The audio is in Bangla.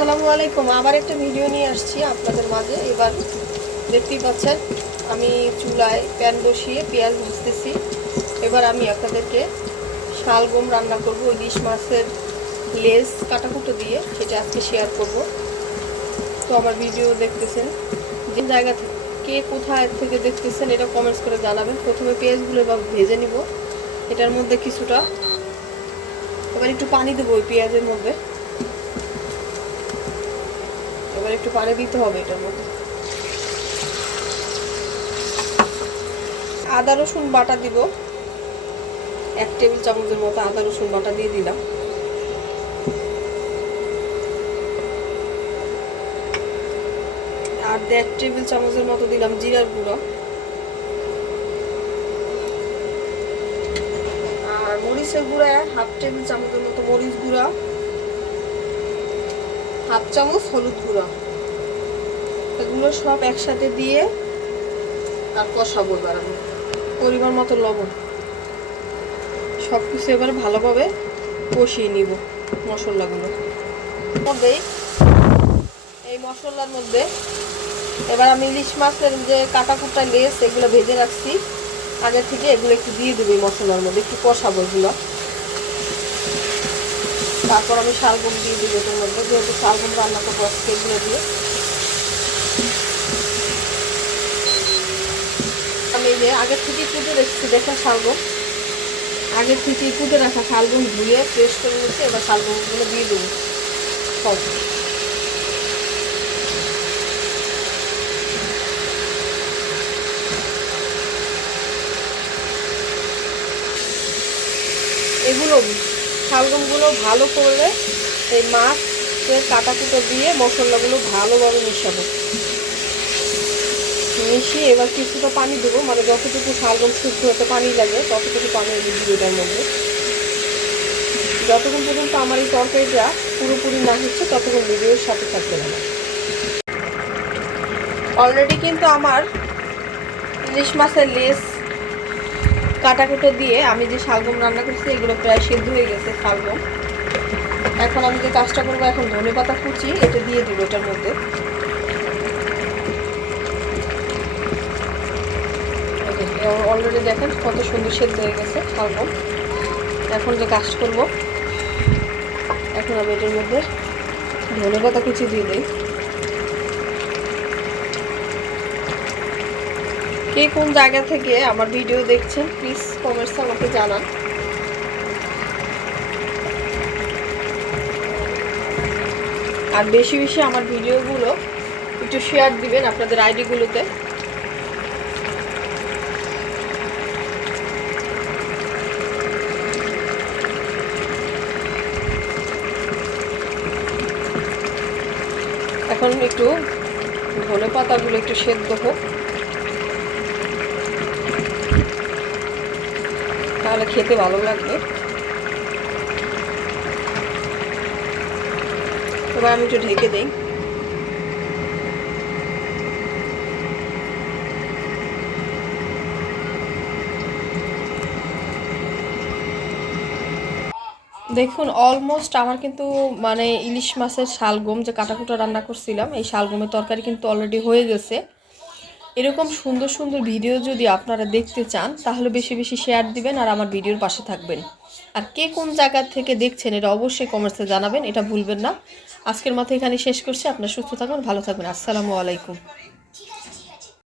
আসসালামু আলাইকুম। আবার একটা ভিডিও নিয়ে আসছি আপনাদের মাঝে। এবার দেখতেই পাচ্ছেন আমি চুলায় প্যান বসিয়ে পেঁয়াজ ভাজতেছি। এবার আমি আপনাদেরকে শালগম রান্না করব, ইলিশ মাছের লেজ কাটাকুটো দিয়ে, সেটা আজকে শেয়ার করব। তো আমার ভিডিও দেখতেছেন যে জায়গা থেকে, কে কোথায় থেকে দেখতেছেন এটা কমেন্টস করে জানাবেন। প্রথমে পেঁয়াজগুলো এবার ভেজে নিব। এটার মধ্যে কিছুটা এবার একটু পানি দেবো ওই পেঁয়াজের মধ্যে। এবার একটু পানি দিতে হবে এটার মধ্যে। আদা রসুন বাটা দিব, 1 টেবিল চামচের মতো আদা রসুন বাটা দিয়ে দিলাম। আর 1.5 টেবিল চামচের মতো দিলাম জিরার গুঁড়ো। আর মরিচের গুঁড়া 1/2 টেবিল চামচের মতো মরিচ গুঁড়া, 1/2 চামচ হলুদ গুঁড়া। এগুলো সব একসাথে দিয়ে আর কষাবো। এবার আমি পরিমাণ মতো লবণ, সব কিছু এবার ভালোভাবে কষিয়ে নিব মশলাগুলো মধ্যে। এই মশলার মধ্যে এবার আমি ইলিশ মাছের যে কাটা কুটা লেস এগুলো ভেজে রাখছি আগে থেকে, এগুলো একটু দিয়ে দেবো এই মশলার মধ্যে, একটু কষাবো এগুলো। তারপর আমি শালগম দিয়ে দেবো এটার মধ্যে, যেহেতু শালগম রান্না করবো আজকে। এগুলো দিয়ে আমি এই যে আগের থেকে কুটে রেখেছি, দেখেন শালগম আগের থেকে কুটে রাখা শালগম ধুয়ে পেস্ট করে নিচ্ছি। এবার শালগমগুলো দিয়ে দেবো সব। এগুলো শালগমগুলো ভালো করে এই মাছের কাটাকুটো দিয়ে মশলাগুলো ভালোভাবে মিশাবো। মিশিয়ে এবার কিছুটা পানি দেবো, মানে যতটুকু শালগম শুদ্ধ হতে পানি লাগে ততটুকু পানি দিব এটার মধ্যে। যতক্ষণ পর্যন্ত আমার এই তরকারিটা পুরোপুরি না হচ্ছে ততক্ষণ ভিডিওর সাথে থাকবে না। অলরেডি কিন্তু আমার ইলিশ মাছের লেস কাটাকুটো দিয়ে আমি যে শালগম রান্না করছি এগুলো প্রায় সিদ্ধ হয়ে গেছে শালগম। এখন আমি যে কাজটা করবো, এখন ধনেপাতা কুচি এটা দিয়ে দিব এটার মধ্যে। অলরেডি দেখেন কত সুন্দর সেদ্ধ হয়ে গেছে শালগম। এখন যে কাজ করব, এখন আমি এটার মধ্যে ধনেপাতা কুচি দিয়ে দিই। কে কোন জায়গা থেকে আমার ভিডিও দেখছেন প্লিজ কমেন্টসে আমাকে জানান। আর বেশি বেশি আমার ভিডিওগুলো একটু শেয়ার দিবেন আপনাদের আইডিগুলোতে। এখন একটু ধনে পাতাগুলো একটু সেদ্ধ হোক, তাহলে খেতে ভালো লাগবে। এবার আমি একটু ঢেকে দিই। দেখুন অলমোস্ট আমার কিন্তু মানে ইলিশ মাছের শালগম যে কাটাকুটা রান্না করছিলাম এই শালগমের তরকারি কিন্তু অলরেডি হয়ে গেছে। এরকম সুন্দর সুন্দর ভিডিও যদি আপনারা দেখতে চান তাহলে বেশি বেশি শেয়ার দিবেন আর আমার ভিডিওর পাশে থাকবেন। আর কে কোন জায়গা থেকে দেখছেন এটা অবশ্যই কমেন্টসে জানাবেন, এটা ভুলবেন না। আজকের মতো এখানে শেষ করছি। আপনারা সুস্থ থাকবেন, ভালো থাকবেন। আসসালামু আলাইকুম।